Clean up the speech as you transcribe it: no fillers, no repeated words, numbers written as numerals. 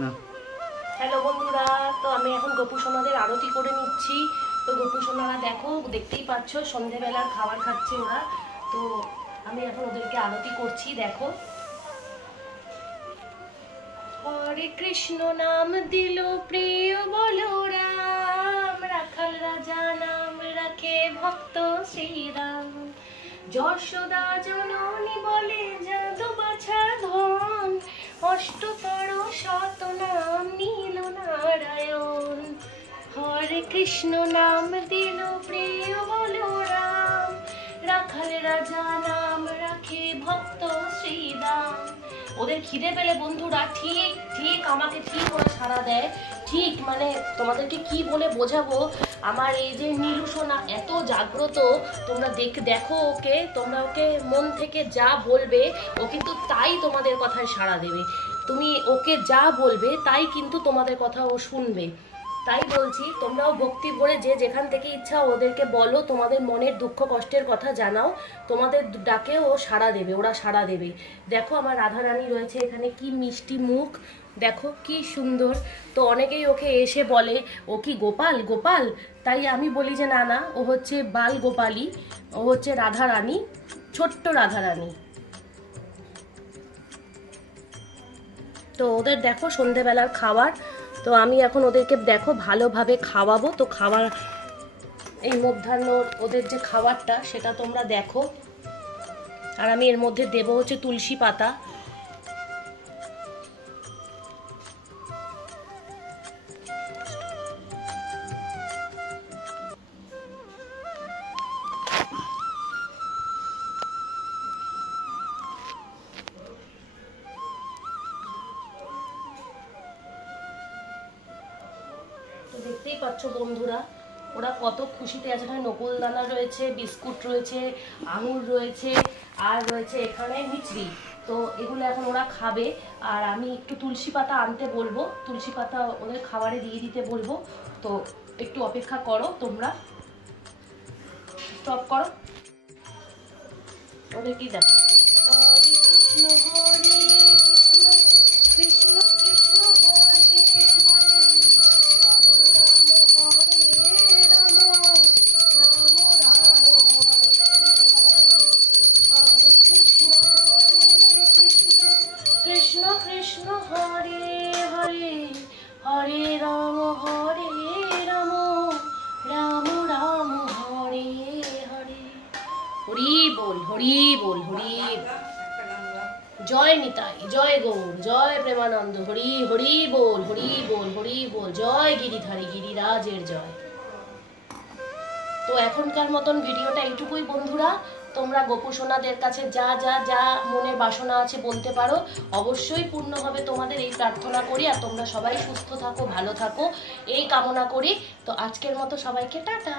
না। হ্যালো বন্ধুরা, তো আমি এখন গোপু সোনাদের আরতি করে নিচ্ছি। তো গোপু সোনারা দেখো, দেখতেই পাচ্ছ সন্ধেবেলার খাবার খাচ্ছে ওরা। তো আমি এখন ওদেরকে আরতি করছি, দেখো। হরে কৃষ্ণ নাম দিল প্রিয় বলরাম, রাখাল রাজা নাম রাখে ভক্ত শ্রীরাম। যশোদা জননী বলে যাদু বাছা ধন, অষ্টতর শত নাম নীল নারায়ণ। হরে কৃষ্ণ নাম দিল প্রিয় বলরাম, রাখাল রাজা নাম রাখে ভক্ত শ্রীরাম। ওদের খিদে পেলে বন্ধুরা ঠিক ঠিক আমাকে ঠিক ওরা সাড়া দেয়। ঠিক মানে তোমাদেরকে কি বলে বোঝাবো, আমার এই যে নীলু সোনা এত জাগ্রত। তোমরা দেখো ওকে, তোমরা ওকে মন থেকে যা বলবে ও কিন্তু তাই তোমাদের কথায় সাড়া দেবে। তুমি ওকে যা বলবে তাই কিন্তু তোমাদের কথা ও শুনবে। তাই বলছি, তোমরাও ভক্তি ভরে যে যেখান থেকে ইচ্ছা ওদেরকে বলো, তোমাদের মনের দুঃখ কষ্টের কথা জানাও, তোমাদের ডাকে ও সাড়া দেবে, ওরা সাড়া দেবে। দেখো আমার রাধারানী রয়েছে এখানে, কি মিষ্টি মুখ, দেখো কি সুন্দর। তো অনেকেই ওকে এসে বলে ও কি গোপাল গোপাল, তাই আমি বলি যে না না, ও হচ্ছে বাল গোপালী, ও হচ্ছে রাধারানী, ছোট্ট রাধারানী। তো ওদের দেখো সন্ধেবেলার খাবার, তো আমি এখন ওদেরকে দেখো ভালোভাবে খাওয়াবো। তো খাবার এই মধ্যাহ্ন ওদের যে খাবারটা সেটা তোমরা দেখো। আর আমি এর মধ্যে দেবো হচ্ছে তুলসী পাতা। তো দেখতেই পাচ্ছ বন্ধুরা ওরা কত খুশিতে আছে। এখানে নকুলদানা রয়েছে, বিস্কুট রয়েছে, আঙুর রয়েছে, আর রয়েছে এখানে মিছরি। তো এগুলো এখন ওরা খাবে। আর আমি একটু তুলসী পাতা আনতে বলবো, তুলসী পাতা ওদের খাবারে দিয়ে দিতে বলবো। তো একটু অপেক্ষা করো, তোমরা স্টপ করো, ওদের কি দেখো। হরে কৃষ্ণ হরে কৃষ্ণ কৃষ্ণ কৃষ্ণ হরে কৃষ্ণ কৃষ্ণ হরে হরে, হরে রাম রাম রাম রাম হরে হরে। হরি বল হরি বল হরি। জয় নিতাই, জয় গৌর, জয় প্রেমানন্দ, হরি হরি বল হরি বল হরি বল, জয় গিরিধারী গিরিরাজের জয়। তো এখনকার মতন ভিডিওটা এইটুকুই বন্ধুরা। তোমরা গোপু সোনাদের কাছে যা যা যা মনের বাসনা আছে বলতে পারো, অবশ্যই পূর্ণ হবে তোমাদের, এই প্রার্থনা করি। আর তোমরা সবাই সুস্থ থাকো, ভালো থাকো, এই কামনা করি। তো আজকের মতো সবাইকে টাটা।